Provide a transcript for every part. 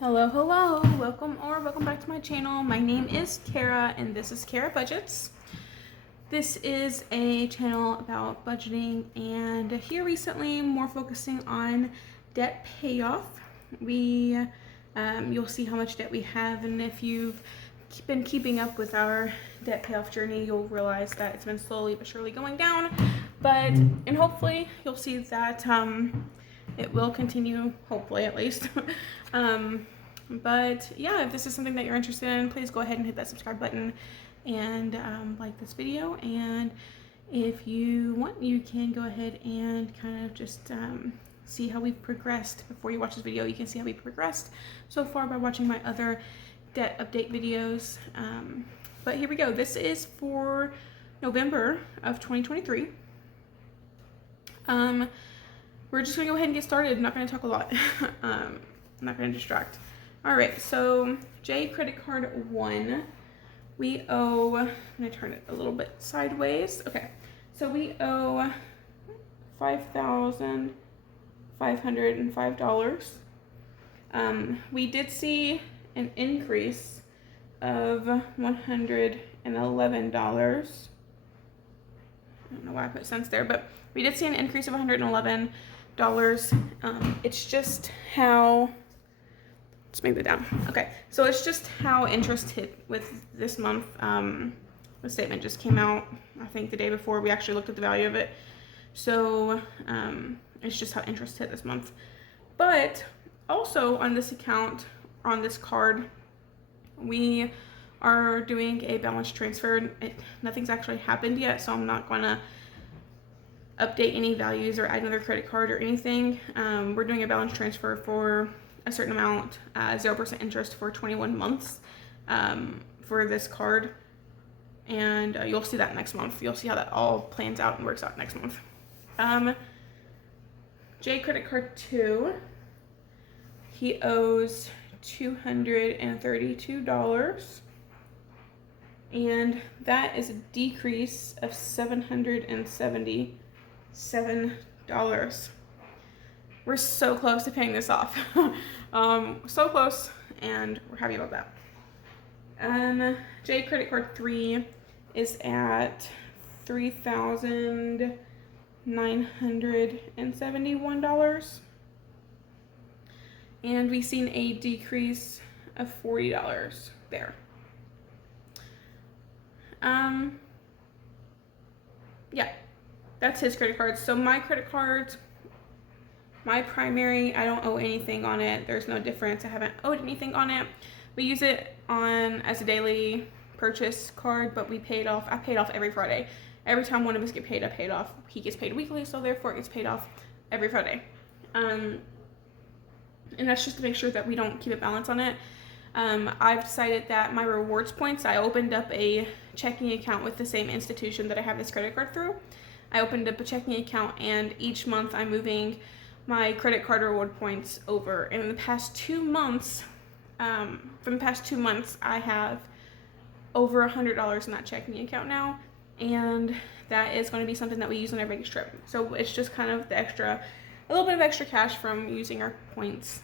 Hello, welcome back to my channel. My name is Kara and this is Kara Budgets. This is a channel about budgeting, and here recently more focusing on debt payoff. You'll see how much debt we have, and if you've been keeping up with our debt payoff journey, you'll realize that it's been slowly but surely going down, and hopefully you'll see that it will continue, hopefully at least. But yeah, if this is something that you're interested in, please go ahead and hit that subscribe button and like this video. And if you want, you can go ahead and kind of just see how we've progressed. Before you watch this video, you can see how we've progressed so far by watching my other debt update videos. But here we go. This is for November of 2023. We're just gonna go ahead and get started. I'm not gonna talk a lot. I'm not gonna distract. All right, so J credit card 1, we owe, I'm gonna turn it a little bit sideways. Okay, so we owe $5,505. We did see an increase of $111. I don't know why I put cents there, but we did see an increase of $111. It's just how, let's make that down. Okay, so it's just how interest hit with this month. The statement just came out, I think the day before we actually looked at the value of it. So it's just how interest hit this month. But also on this account, on this card, we are doing a balance transfer. Nothing's actually happened yet, so I'm not gonna update any values or add another credit card or anything. We're doing a balance transfer for a certain amount, 0% interest for 21 months for this card, and you'll see that next month. You'll see how that all plans out and works out next month. J credit card 2, he owes $232, and that is a decrease of $777. We're so close to paying this off. So close, and we're happy about that. J credit card 3 is at $3,971, and we've seen a decrease of $40 there. Yeah, that's his credit cards. So my credit cards, my primary, I don't owe anything on it. There's no difference. I haven't owed anything on it. We use it as a daily purchase card, but I paid off every Friday. Every time one of us get paid, I paid off. He gets paid weekly, so therefore it gets paid off every Friday. And that's just to make sure that we don't keep a balance on it. I've decided that my rewards points, I opened up a checking account with the same institution that I have this credit card through. I opened up a checking account, and each month I'm moving my credit card reward points over. And in the past 2 months, from the past 2 months, I have over $100 in that checking account now, and that is going to be something that we use on our Vegas trip. So it's just kind of the extra, a little bit of extra cash from using our points.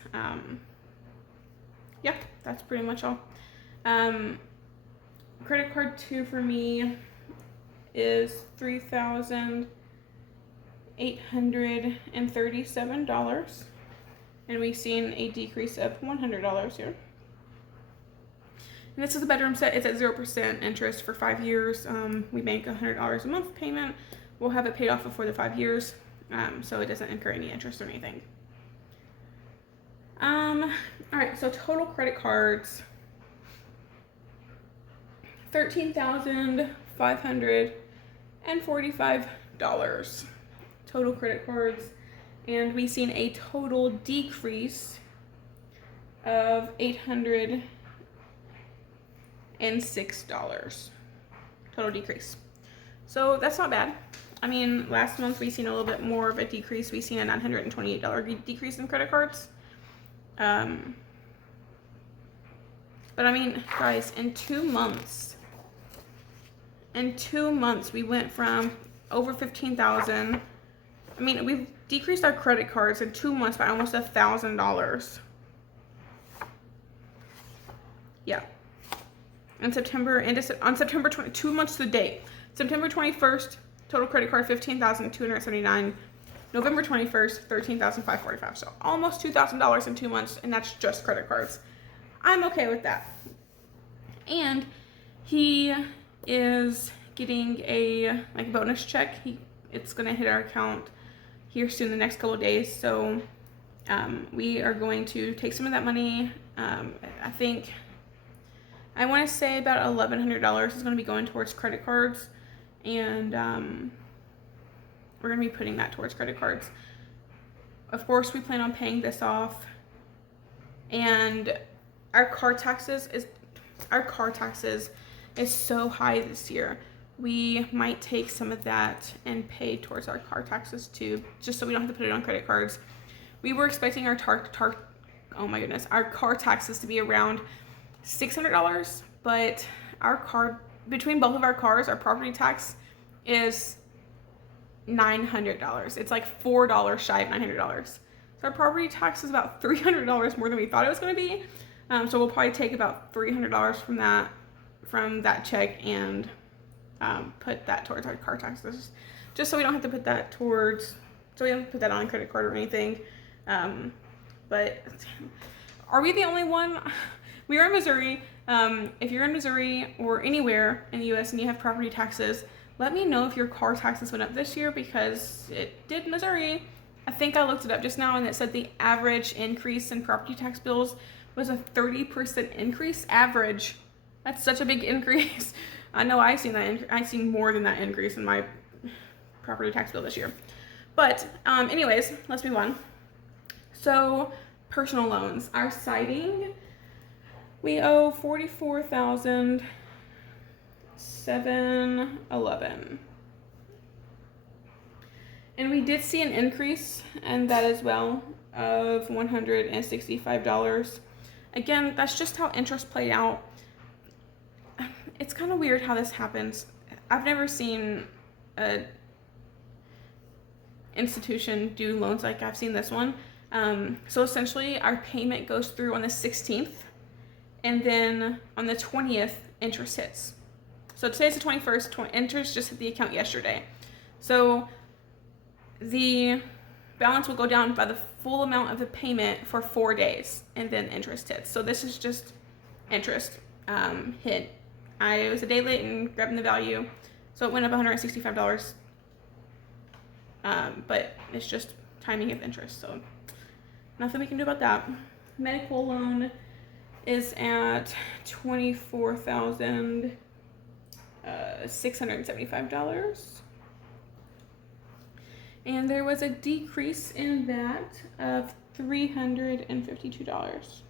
Yeah, that's pretty much all. Credit card 2 for me is $3,837, and we've seen a decrease of $100 here. And this is a bedroom set. It's at 0% interest for 5 years. We make $100 a month payment. We'll have it paid off before the 5 years, so it doesn't incur any interest or anything. All right, so total credit cards, $13,545 total credit cards, and we've seen a total decrease of $806 total decrease. So that's not bad. I mean, last month we seen a little bit more of a decrease. We seen a $928 decrease in credit cards. But I mean, guys, in 2 months, in 2 months, we went from over 15,000. I mean, we've decreased our credit cards in 2 months by almost $1,000. Yeah. In September and on September 20, 2 months to date. September 21st, total credit card 15,279. November 21st, 13,545. So almost $2,000 in 2 months, and that's just credit cards. I'm okay with that. And he is getting a bonus check. It's gonna hit our account here soon, the next couple of days. So we are going to take some of that money. I want to say about $1,100 is going to be going towards credit cards, and we're going to be putting that towards credit cards. Of course, we plan on paying this off, and our car taxes is so high this year. We might take some of that and pay towards our car taxes too, just so we don't have to put it on credit cards. We were expecting our our car taxes to be around $600, but between both of our cars, our property tax is $900. It's like $4 shy of $900. So our property tax is about $300 more than we thought it was going to be. So we'll probably take about $300 from that check and put that towards our car taxes, just so we don't have to put that on a credit card or anything. But are we the only one? We are in Missouri. If you're in Missouri or anywhere in the U.S. and you have property taxes, let me know if your car taxes went up this year, because it did in Missouri. I think I looked it up just now, and it said the average increase in property tax bills was a 30% increase average. That's such a big increase. I know I've seen more than that increase in my property tax bill this year. But anyways, let's move on. So personal loans, our siding, we owe $44,711. And we did see an increase in that as well of $165. Again, that's just how interest played out. It's kind of weird how this happens. I've never seen an institution do loans like I've seen this one. So essentially, our payment goes through on the 16th, and then on the 20th, interest hits. So today's the 21st, interest just hit the account yesterday. So the balance will go down by the full amount of the payment for 4 days, and then interest hits. So this is just interest hit. I was a day late in grabbing the value, so it went up $165. But it's just timing of interest, so nothing we can do about that. Medical loan is at $24,675. And there was a decrease in that of $352.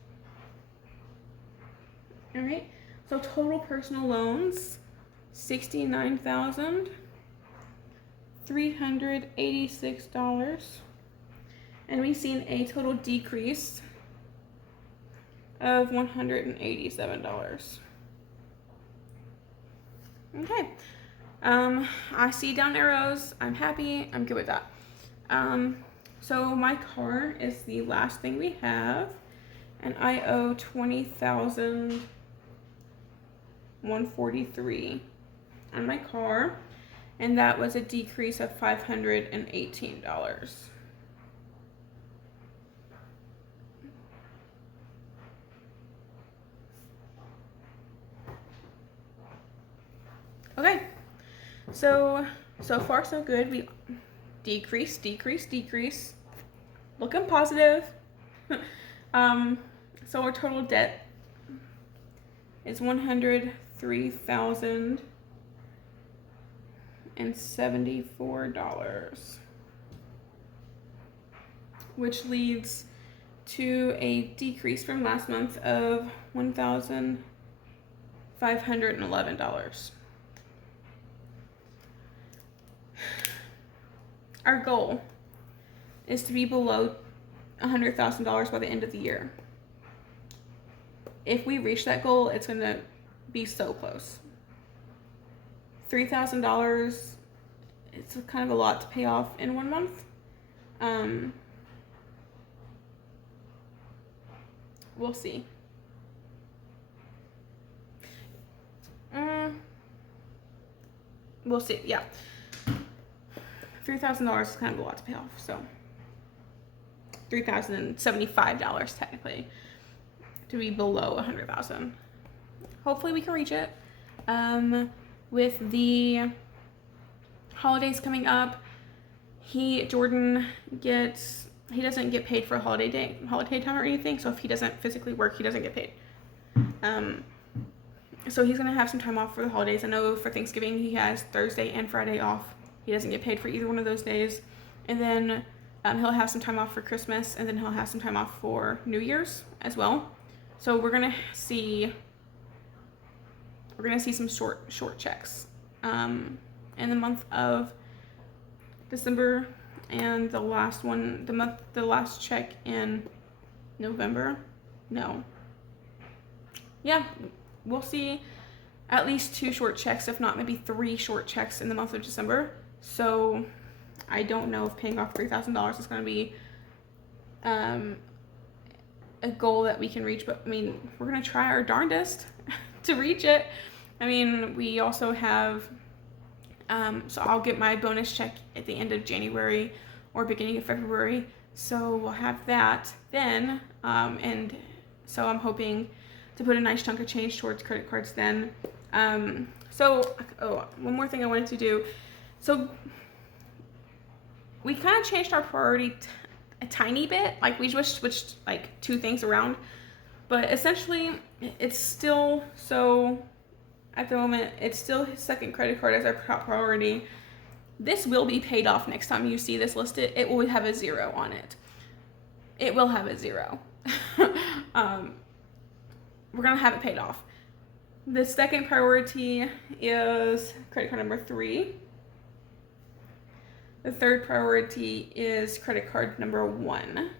All right, so total personal loans, $69,386. And we've seen a total decrease of $187. Okay. I see down arrows. I'm happy. I'm good with that. So my car is the last thing we have, and I owe $20,143 on my car, and that was a decrease of $518. Okay, so far so good. We decrease, looking positive. So our total debt is $103,074, which leads to a decrease from last month of $1,511. Our goal is to be below $100,000 by the end of the year. If we reach that goal, it's going to be so close. $3,000, it's kind of a lot to pay off in 1 month. We'll see. We'll see, yeah. $3,000 is kind of a lot to pay off, so $3,075 technically to be below $100,000. Hopefully we can reach it. With the holidays coming up, Jordan he doesn't get paid for holiday time or anything, so if he doesn't physically work, he doesn't get paid. So he's gonna have some time off for the holidays. I know for Thanksgiving he has Thursday and Friday off. He doesn't get paid for either one of those days. And then he'll have some time off for Christmas, and then he'll have some time off for New Year's as well. So we're gonna see some short checks in the month of December, and the last check in November. We'll see at least 2 short checks, if not maybe 3 short checks in the month of December. So I don't know if paying off $3,000 is going to be a goal that we can reach, but I mean, we're going to try our darndest to reach it. I mean, we also have, so I'll get my bonus check at the end of January or beginning of February. So we'll have that then. And so I'm hoping to put a nice chunk of change towards credit cards then. One more thing I wanted to do. So we kind of changed our priority a tiny bit. Like we just switched like 2 things around, but essentially it's still, so at the moment it's still his second credit card as our top priority. This will be paid off next time you see this listed. It will have a 0 on it. It will have a 0. We're gonna have it paid off. The second priority is credit card number 3. The third priority is credit card number 1.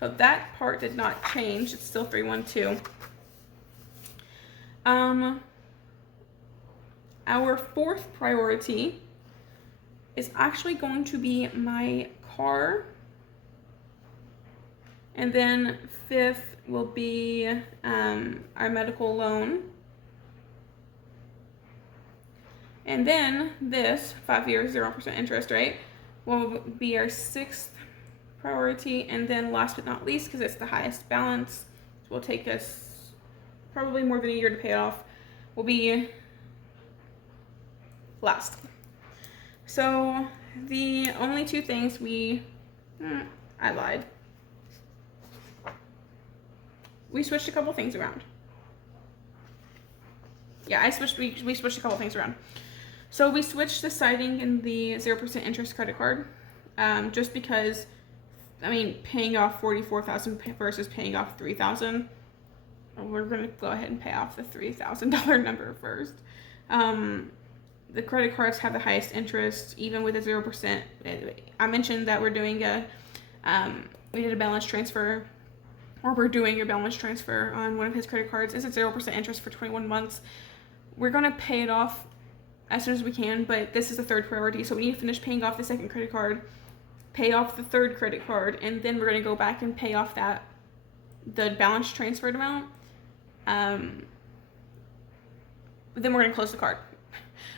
So that part did not change. It's still 312. Our fourth priority is actually going to be my car. And then 5th will be our medical loan. And then this 5-year 0% interest rate will be our 6th priority. And then last but not least, because it's the highest balance, which will take us probably more than a year to pay off, will be last. So the only 2 things I lied. We switched a couple things around. Yeah, we switched a couple things around. So we switched the citing in the 0% interest credit card, just because, I mean, paying off $44,000 versus paying off $3,000. We're gonna go ahead and pay off the $3,000 number first. The credit cards have the highest interest, even with a 0%. I mentioned that we're doing we did a balance transfer, or we're doing a balance transfer on one of his credit cards. It's a 0% interest for 21 months. We're gonna pay it off as soon as we can, but this is the third priority, so we need to finish paying off the second credit card, pay off the third credit card, and then we're gonna go back and pay off the balance transferred amount. Then we're gonna close the card.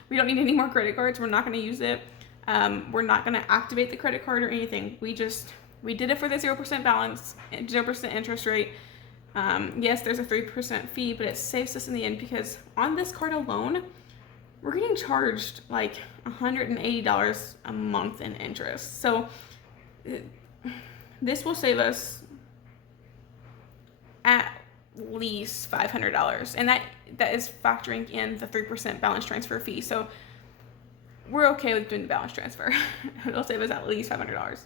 We don't need any more credit cards. We're not gonna use it. We're not gonna activate the credit card or anything. We did it for the 0% balance, 0% interest rate. Yes, there's a 3% fee, but it saves us in the end, because on this card alone, we're getting charged like $180 a month in interest. So this will save us at least $500, and that is factoring in the 3% balance transfer fee. So we're okay with doing the balance transfer. It'll save us at least $500.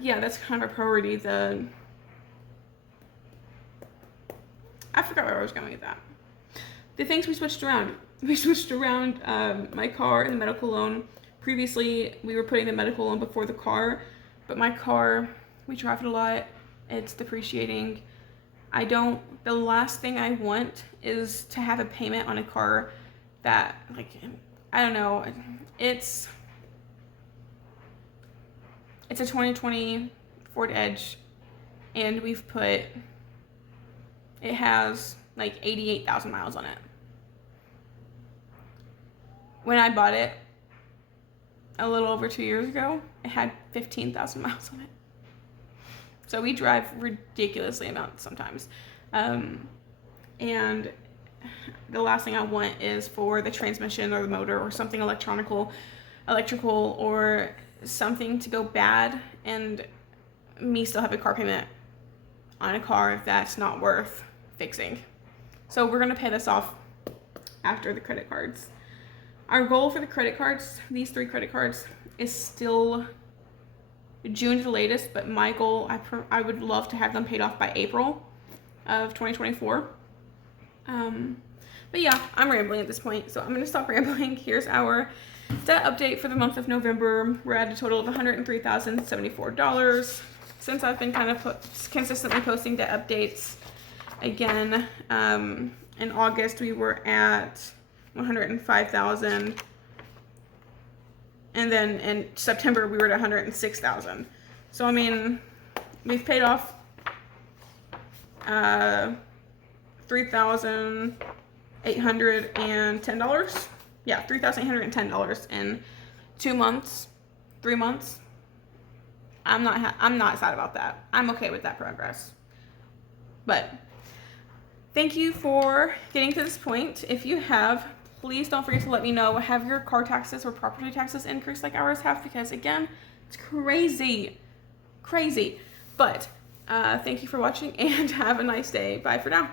Yeah, that's kind of a priority. I forgot where I was going with that. The things we switched around. We switched around my car and the medical loan. Previously, we were putting the medical loan before the car, but my car, we drive it a lot. It's depreciating. The last thing I want is to have a payment on a car that, like, I don't know, it's a 2020 Ford Edge, and it has like 88,000 miles on it. When I bought it a little over 2 years ago, it had 15,000 miles on it. So we drive ridiculously amounts sometimes. And the last thing I want is for the transmission or the motor or something electrical or something to go bad and me still have a car payment on a car that's not worth fixing. So we're going to pay this off after the credit cards. Our goal for the credit cards, these 3 credit cards, is still June to the latest, but my goal, I would love to have them paid off by April of 2024. But yeah, I'm rambling at this point, so I'm going to stop rambling. Here's our debt update for the month of November. We're at a total of $103,074. Since I've been kind of consistently posting debt updates, again, in August we were at 105,000, and then in September we were at 106,000. So I mean, we've paid off $3,810. Yeah, $3,810 in 2 months, 3 months. I'm not sad about that. I'm okay with that progress. But thank you for getting to this point. If you have, please don't forget to let me know. Have your car taxes or property taxes increased like ours have? Because again, it's crazy. But thank you for watching and have a nice day. Bye for now.